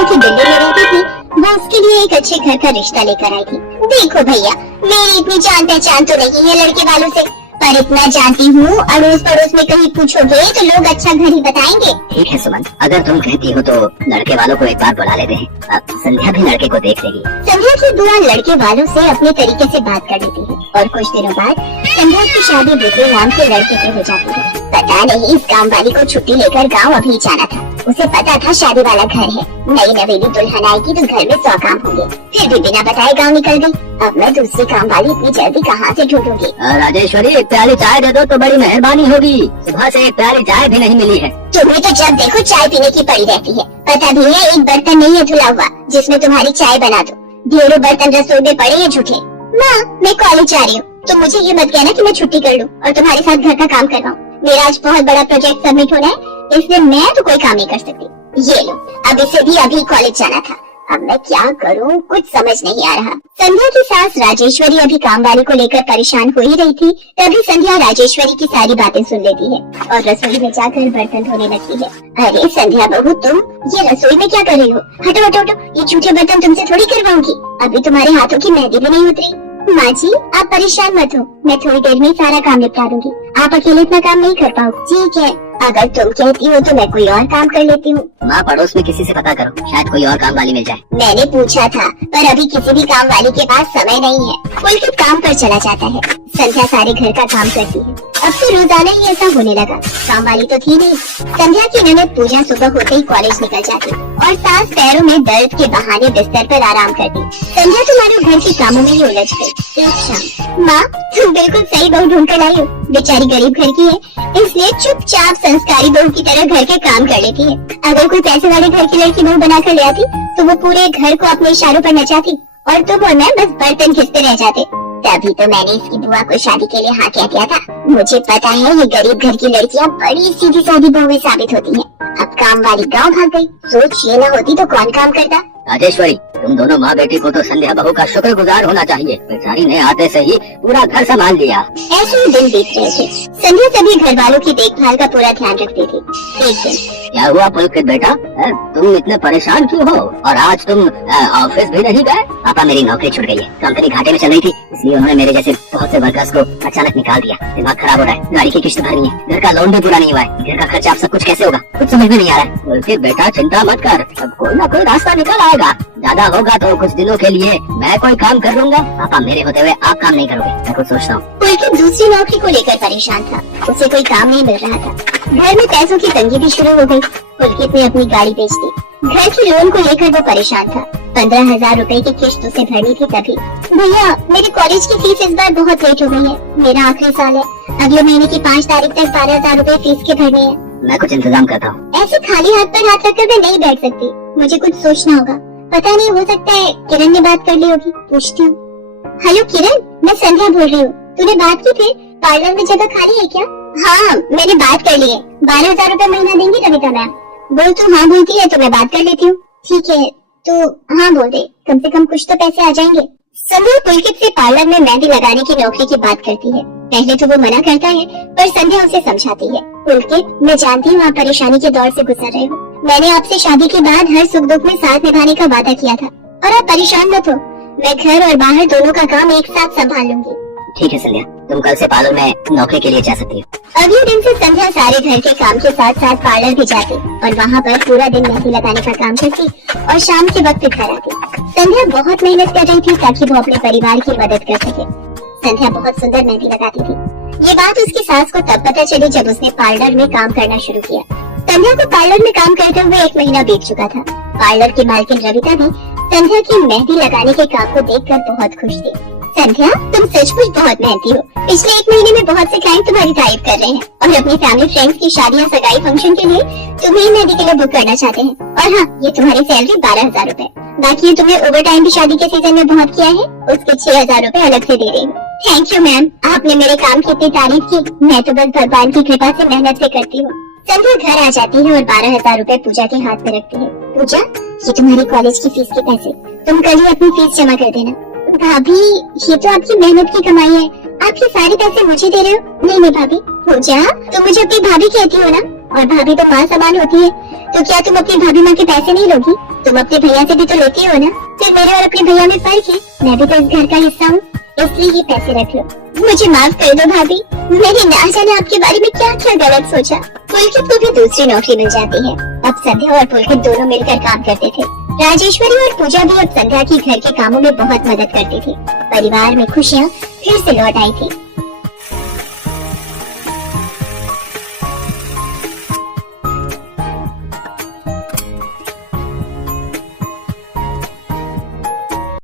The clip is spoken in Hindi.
जो कि दिल्ली में रहती थी, वो उसके लिए एक अच्छे घर का रिश्ता लेकर आई थी। देखो भैया, मेरी इतनी जान पहचान तो नहीं है लड़के वालों से, पर इतना जानती हूँ, अड़ोस पड़ोस में कहीं पूछोगे तो लोग अच्छा घर ही बताएंगे। ठीक है सुमन, अगर तुम कहती हो तो लड़के वालों को एक बार बुला लेते हैं। अब संध्या भी लड़के को देख लेगी। संध्या की बुआ लड़के वालों से अपने तरीके से बात कर लेती है और कुछ दिनों बाद संध्या की शादी विजय नाम के लड़के से हो जाती है। पता नहीं इस काम वाली को छुट्टी लेकर गाँव अभी जाना था। उसे पता था शादी वाला घर है, नई नवेली दुल्हन आएगी तो घर में 100 काम होंगे, फिर भी बिना बताए गाँव निकल गई। अब मैं दूसरी काम वाली इतनी जल्दी कहाँ से ढूंढूंगी। राजेश्वरी, एक प्याली चाय दे दो तो बड़ी मेहरबानी होगी। सुबह से एक प्याली चाय भी नहीं मिली है। तुम्हें तो जब देखो चाय पीने की पड़ी रहती है। पता भी है एक बर्तन नहीं है धुला हुआ जिसमें तुम्हारी चाय बना दो। ढेरों बर्तन रसोई में पड़े हैं झूठे। माँ, मैं कॉलेज जा रही हूँ, तो मुझे ये मत कहना कि मैं छुट्टी कर लूँ और तुम्हारे साथ घर का काम करवाऊँ। मेरा आज बहुत बड़ा प्रोजेक्ट सबमिट होना है, इसलिए मैं तो कोई काम नहीं कर सकती। ये लो, अब इसे भी अभी कॉलेज जाना था। अब मैं क्या करूं, कुछ समझ नहीं आ रहा। संध्या की सास राजेश्वरी अभी काम वाली को लेकर परेशान हो ही रही थी, तभी संध्या राजेश्वरी की सारी बातें सुन लेती है और रसोई में जाकर बर्तन धोने लगती है। अरे संध्या बहू, तुम ये रसोई में क्या कर रही हो? हटो हटो हटो, ये झूठे बर्तन तुमसे थोड़ी करवाऊंगी। अभी तुम्हारे हाथों की मेहंदी भी नहीं उतरी। माँ जी, आप परेशान मत हो, मैं थोड़ी देर में ही सारा काम निपटा दूंगी। आप अकेले इतना काम नहीं कर पाओगे। ठीक है, अगर तुम कहती हो तो मैं कोई और काम कर लेती हूँ। माँ, पड़ोस में किसी से पता करो, शायद कोई और काम वाली मिल जाए। मैंने पूछा था, पर अभी किसी भी काम वाली के पास समय नहीं है। पुलकित काम पर चला जाता है, संध्या सारे घर का काम करती है। अब तो रोजाना ही ऐसा होने लगा। काम वाली तो थी नहीं। संध्या की ननद पूजा सुबह होते ही कॉलेज निकल जाती और सास पैरों में दर्द के बहाने बिस्तर पर आराम करती। संध्या तो मानो घर के कामों में ही उलझ गई। एक शाम, माँ, तुम बिल्कुल सही बहू ढूंढ कर लाई हो। बेचारी गरीब घर की है, इसलिए चुपचाप संस्कारी बहू की तरह घर के काम कर लेती है। अगर कोई पैसे वाले घर की लड़की बहू बना कर ले आती तो वो पूरे घर को अपने इशारों पर नचाती और तुम और मैं बस बर्तन घिसते रह जाते। तभी तो मैंने इसकी बुआ को शादी के लिए हाँ कह दिया था। मुझे पता है ये गरीब घर की लड़कियाँ बड़ी सीधी सादी बहुएं साबित होती हैं। अब काम वाली गाँव भाग गई, सोच ये न होती तो कौन काम करता। राजेश्वरी, तुम दोनों माँ बेटी को तो संध्या बहू का शुक्रगुजार होना चाहिए। बेचारी ने आते से ही पूरा घर संभाल लिया। ऐसे ही दिन बीत रहे थे। संध्या सभी घर वालों की देखभाल का पूरा ध्यान रखती थी। एक दिन, क्या हुआ पुलकित बेटा, तुम इतने परेशान क्यों हो? और आज तुम ऑफिस भी नहीं गए? पापा, मेरी नौकरी छूट गई है, कंपनी घाटे में चल रही थी, इसलिए उन्होंने मेरे जैसे बहुत से वर्कर्स को अचानक निकाल दिया। दिमाग खराब हो रहा है, गाड़ी की किस्त भरनी है, घर का लोन भी पूरा नहीं हुआ है, घर का खर्चा, आप सब कुछ कैसे होगा, कुछ समझ में नहीं आ रहा है। पुलकित बेटा, चिंता मत कर, अब कोई ना कोई रास्ता निकल आएगा। ज्यादा होगा तो कुछ दिनों के लिए मैं कोई काम कर लूंगा। पापा, मेरे होते हुए आप काम नहीं करोगे, मैं कुछ सोचता हूँ। पुलकित दूसरी नौकरी को लेकर परेशान था, उसे कोई काम नहीं मिल रहा था। घर में पैसों की तंगी भी शुरू हो गई। पुलकित ने अपनी गाड़ी बेच दी। घर की लोन को लेकर वो परेशान था। 15,000 रुपए की किश्त उसे भरनी थी। तभी, भैया, मेरी कॉलेज की फीस इस बार बहुत लेट हो गई है, मेरा आखिरी साल है, अगले महीने की 5 तारीख तक 12,000 रुपए फीस के भरने हैं। मैं कुछ इंतजाम करता हूँ। ऐसे खाली हाथ पर हाथ रखकर मैं नहीं बैठ सकती, मुझे कुछ सोचना होगा। पता नहीं, हो सकता है किरण ने बात कर ली होगी, पूछती हूँ। हेलो किरण, मैं संध्या बोल रही हूँ। तूने बात की फिर? पार्लर में जगह खाली है क्या? हाँ, मैंने बात कर ली है। 12,000 रुपए महीना देंगी कविता मैम। बोल, तू हाँ बोलती है तो मैं बात कर लेती हूँ। ठीक है, तो हाँ बोल दे, कम से कम कुछ तो पैसे आ जाएंगे। संध्या पुलकित से पार्लर में मेहंदी लगाने की नौकरी की बात करती है। पहले तो वो मना करता है, पर संध्या उसे समझाती है। पुलकित, मैं जानती हूँ आप परेशानी के दौर से गुजर रहे हो। मैंने आपसे शादी के बाद हर सुख दुख में साथ निभाने का वादा किया था, और आप परेशान मत हो, मैं घर और बाहर दोनों का काम एक साथ संभाल लूंगी। ठीक है संध्या, तुम कल से पार्लर में नौकरी के लिए जा सकती हो। अगले दिन से संध्या सारे घर के काम के साथ साथ पार्लर भी जाती और वहाँ पर पूरा दिन मेहंदी लगाने का काम करती और शाम के वक्त घर आती। संध्या बहुत मेहनत कर रही थी ताकि वो अपने परिवार की मदद कर सके। संध्या बहुत सुंदर मेहंदी लगाती थी। ये बात उसकी सास को तब पता चली जब उसने पार्लर में काम करना शुरू किया। संध्या को पार्लर में काम करते हुए 1 महीना बीत चुका था। पार्लर की मालकिन रविता भी संध्या की मेहंदी लगाने के काम को देखकर बहुत खुश थी। संध्या, तुम सचमुच बहुत मेहनती हो। पिछले 1 महीने में बहुत से क्लाइंट तुम्हारी तारीफ कर रहे हैं और अपनी फैमिली फ्रेंड्स की शादियाँ सगाई फंक्शन के लिए तुम्हें मेहंदी के लिए बुक करना चाहते हैं। और हाँ, ये तुम्हारी सैलरी 12,000 रुपए। बाकी ये तुमने ओवर टाइम भी शादी के सीजन में बहुत किया है, उसके 6,000 रुपए अलग से दे रही हूँ। थैंक यू मैम, आपने मेरे काम की इतनी तारीफ की, मैं तो बस भगवान की कृपा से मेहनत से करती हूँ। संध्या घर आ जाती है और 12,000 रुपए पूजा के हाथ में रखती है। पूजा, ये तुम्हारी कॉलेज की फीस के पैसे, तुम कल ही अपनी फीस जमा कर देना। भाभी, ये तो आपकी मेहनत की कमाई है, आप ये सारे पैसे मुझे दे रहे हो? नहीं नहीं भाभी। पूजा, तुम मुझे अपनी भाभी कहती हो ना, और भाभी तो माँ समान होती है, तो क्या तुम अपनी भाभी माँ के पैसे नहीं लोगी? तुम अपने भैया से भी तो लेती हो ना। फिर मेरे और अपने भैया में फर्क है, मैं भी तो इस घर का हिस्सा हूँ, इसलिए ये पैसे रख लो। मुझे माफ कर दो भाभी, मैंने ना जाने आपके बारे में क्या क्या गलत सोचा। पुलकित को भी दूसरी नौकरी मिल जाती है। अब संध्या और पुलकित दोनों मिलकर काम करते थे। राजेश्वरी और पूजा भी अब संध्या की घर के कामों में बहुत मदद करती थी। परिवार में खुशियाँ फिर से लौट आई थी।